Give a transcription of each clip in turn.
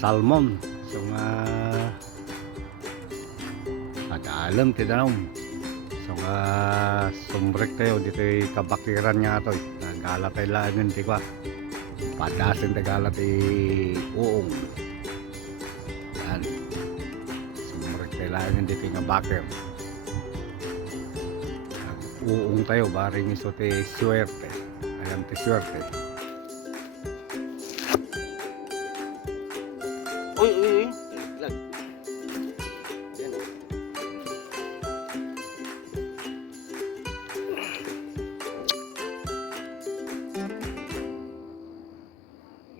salmon. So nga nag-aalam tinanom. So nga sumbrek tayo dito kabakiran nga to. Nagala tayo lang hindi ko. Padasin tagala ti uong. Yan. Sumbrek tayo lang hindi nga bakir. Uong tayo baring iso ti swerte. Ayan ti swerte. Uy. Lag. Yan.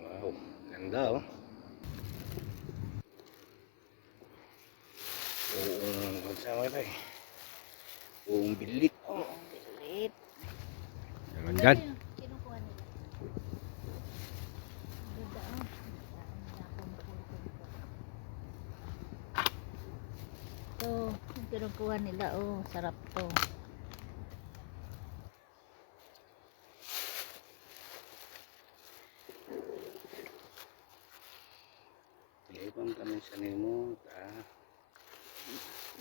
Wow, ganda oh. Uong kasama tayo. Uong bilit. Oo, bilit. Ganun dyan. Kinukuha nila. Ganda oh. Ito, yung kinukuha nila oh, sarap to. Pilipang kami sa nimo.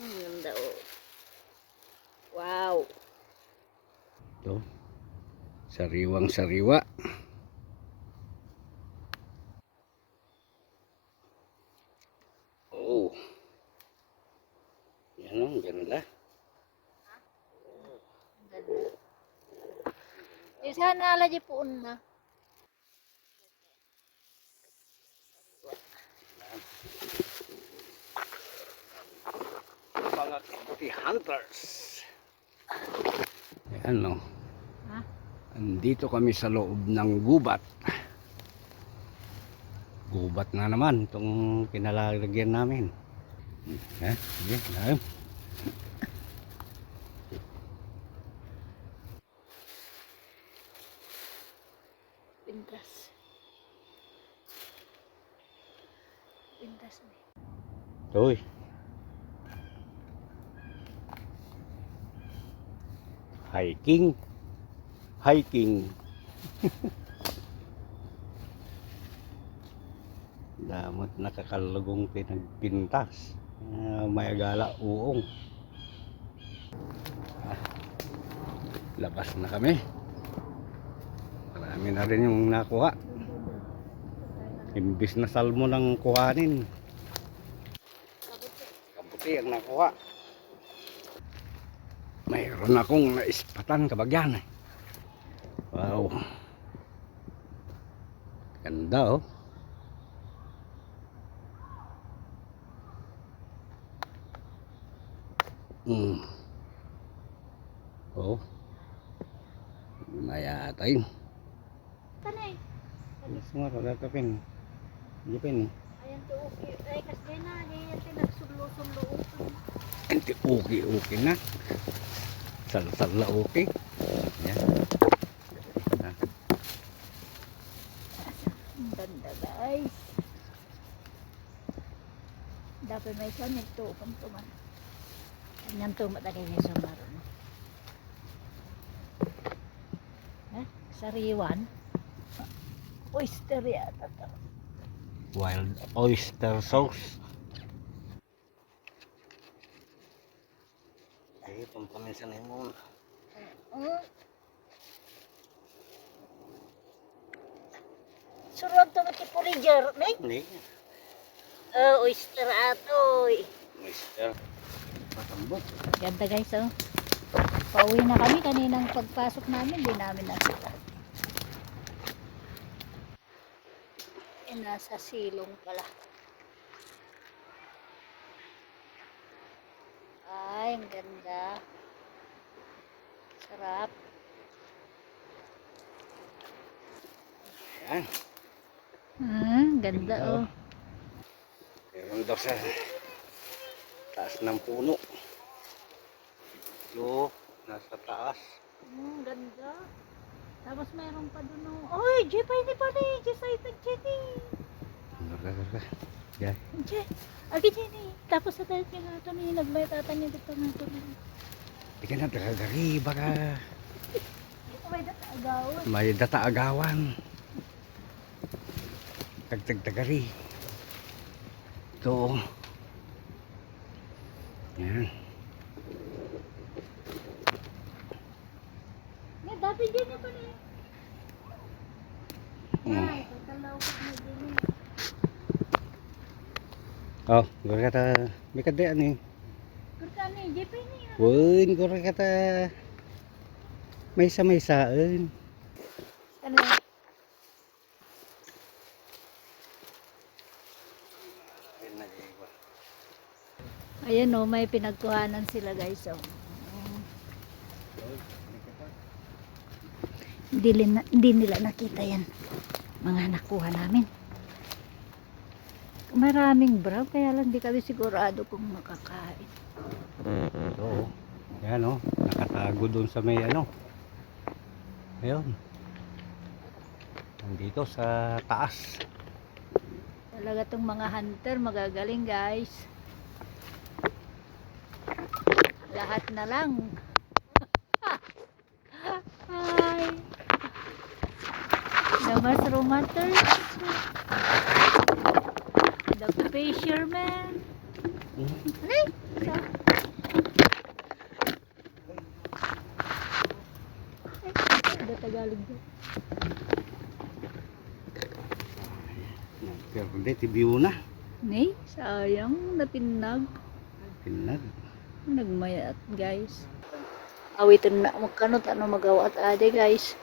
Ang ganda oh. Wow. Ito. Sariwang sariwa. Oh. Yan o, ganda. Ganda. Yung sana ala di po na. Mga kabuti hunters. Ayan o. Ha? Andito kami sa loob ng gubat. Gubat na naman itong kinalalagyan namin. Sige, lalim. Pintas. Pintas ni. Uy. Hiking. Damot nakakalugong pinagpintas. May agala uong. Labas na kami. Marami na rin yung nakuha. Imbis na salmon ang kuhanin. Kabuti ang nakuha. Mayroon akong naispatan kabagyan. Wow. Ganda oh. Oh. Mayatain. Tanay. Semua pada kapin. Jepin. Ayan to okay. Ay kasi na yan pinagsulo-sulo. Ente okay na. Sal-sal okay. Ya. Ang ganda guys. Dapat may isa nito kung tuman. Kanyang tumat na kayo sa maroon. Sariwan. Oyster yata to. Wild oyster sauce. Ay, pampaminsan mo. Suruan to mati puriger, ne? Ni. Oyster atoy. Oyster. Patambok. Ganda guys oh. Pauwi na kami kaninang pagpasok namin, di namin nakita. Nasa silong pala. Ay, ang ganda. Sarap. Ayan. Ganda Ganda, oh. Meron daw sa taas ng puno. Yo, nasa taas. Ganda. Tapos mayroon pa dun oh. Oy, Jay, pwede pa rin. Jay, sa itag Jenny. Garga. Ya. Jay, agi Jenny. Tapos sa tayo nga ito ni nagbayat ata niya dito nga ito. Di ka na tagagari, baka Ito may datagawan. may data agawan. Tagtagtagari. dito. Yan. Nga, dati dyan yung pala eh. Hmm. Ay, tatalaw ko na dyan eh. Oh, gura kata may kadean eh. Kurkaan eh, Jeep ini. Wun, gura kata may saan. Ano eh? Ayan o, may pinagkuhanan sila guys. Oh. Hindi nila nakita yan. Mga nakuha namin. Maraming brown, kaya lang di kami sigurado kung makakain. Ito, yan o, nakatago doon sa may ano. Ayun. Nandito sa taas. Talaga tong mga hunter, magagaling guys. Lahat na lang. Hi. The mushroom hunters. The fisherman. Ay, ada Tagalog dyan. Pero hindi, tibiyo na. Nay, sayang, natinag. Pinag. Nagmayat guys. Awitin na magkanot ano magawa at ade guys.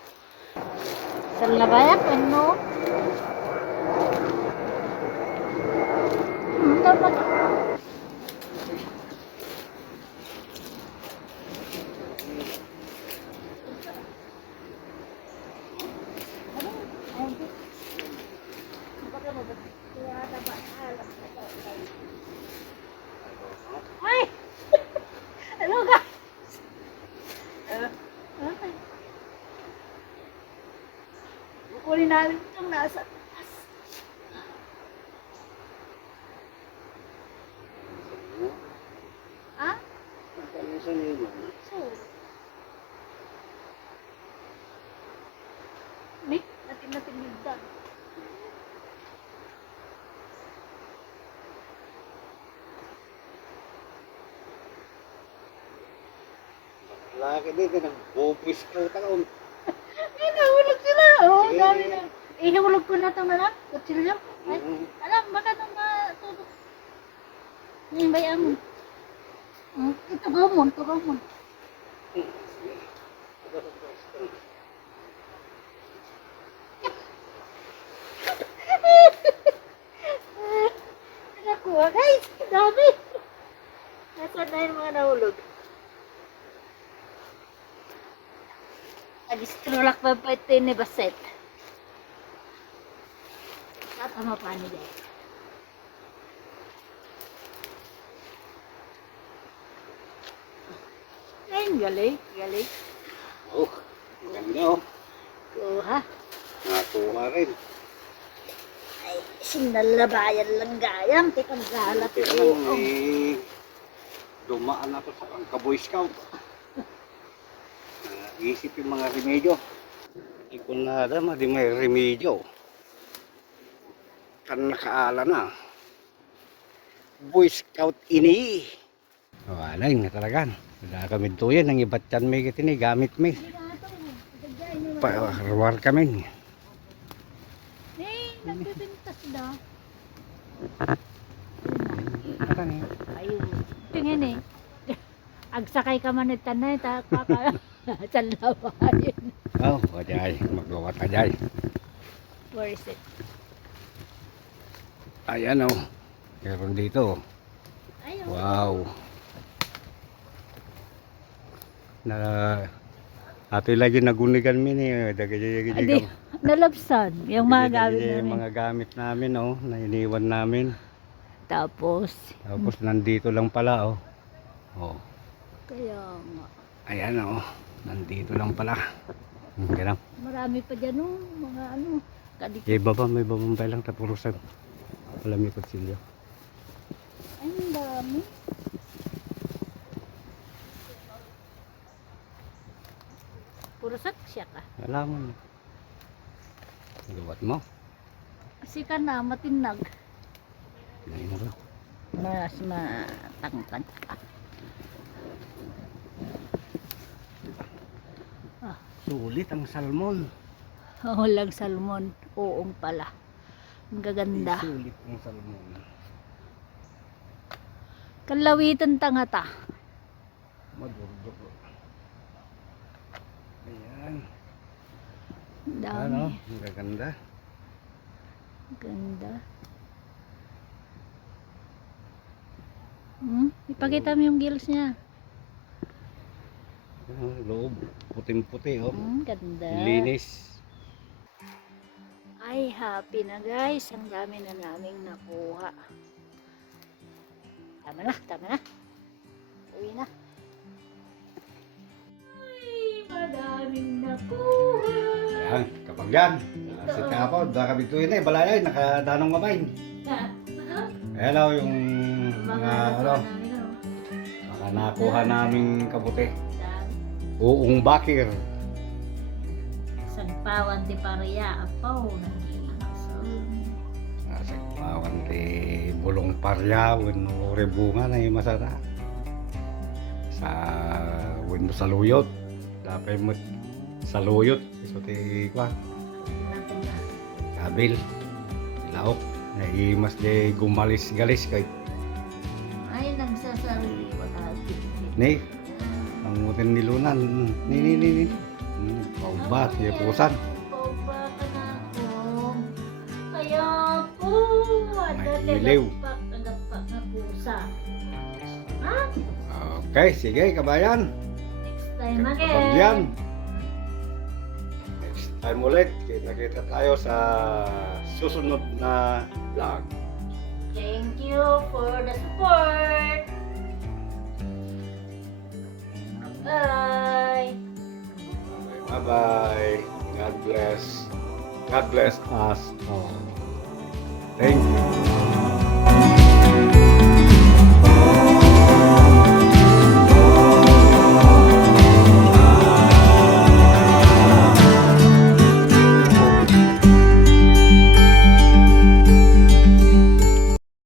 Sa labayak ano? Dapat ay! Ano ka? Okay. Kukunin namin itong nasa taas. Ha? So. Nick, natin nigdan. Laki din, nag-bopis ka taon. Ay, nahulog sila. Oh, Sige. dami na. Ihulog ko na itong nalang. Kutsilyo. Ay, alam, baka itong matulog. Ngayon ba yan? Ito gamon, ito gamon. Nakuha guys, dami. Nasaan na yung mga nahulog? Adistrolak pa pa ito ni Baset. Tama pa ni Jay. Ay, galing, galing. Oh, maganda oh. Kuha. Nakuha rin. Ay, sinalabayan lang gayang. Tikang galat Kaya ito. lang, dumaan ako sa Boy Scout. Isip yung mga remedyo. Hindi ko na alam, di may remedyo. Kan nakaala na. Boy Scout ini. Wala na talaga. Wala kami tuyan. Ang iba't yan may kitini. Gamit may. Parawar kami. Eh, nagbibintas daw. Ano ni? Ayun. Tingin eh. Agsakay ka man ito na, kaka sa labayan. Oh, wajay. Magawa tajay. Where is it? Ayan oh. Meron dito. Ayun. Wow. Na ato lagi nagunigan min eh. Adi, nalabsan. Yung mga gamit namin. Mga gamit namin oh, na iniwan namin. Tapos, Nandito lang pala oh. Oh. kaya nga. Ayan oh. Nandito lang pala. Ganun. Marami pa dyan oh, mga ano. Kadikit. Eh baba may babambay lang tapurusan. Wala may kutsilyo. Ay, ang dami. Puro saksya ka. Wala mo. Gawat mo. Kasi ka na, matinag. Ayun na ba? mas matangtang pa. Sulit ang salmon. Walang salmon. Uong pala. Ang gaganda. Sulit ang salmon. Kalawitan tangata. Madurdo. Ayan. Ang dami. Ano? Ang gaganda. Ganda. Ipakita mo yung gills niya. Loob. Puting-puti, oh. Ganda. Linis. Ay, happy na guys. Ang dami na naming nakuha. Tama na, tama na. Uwi na. Ay, madaming nakuha. Ayan, kapag yan. Si Kapo, nakabituin na eh. Balayay, nakadanong kamay. Ayan o, yung mga ano, baka nakuha naming kabuti. Uong bakir. Sagpawan ti Paria, apaw. Nasa kawan ti bulong parya, win rebunga na yung masara. Sa win mo saluyot. Dapat mo saluyot. Iso ti kwa. Kabil. Ilaok. Naimas di gumalis-galis kay. Ay, nagsasarili ko Ni. Ang mutin nilunan. Ni. Paubat. Yung pusan. Paubat na ako. Kaya po. May iliw. Nagapak na pusa. Ha? Okay, sige kabayan. Next time Kapag again. yan. Next time ulit. Kita-kita tayo sa susunod na vlog. Thank you for the support. Bye. Bye-bye. God bless. God bless us all. Thank you.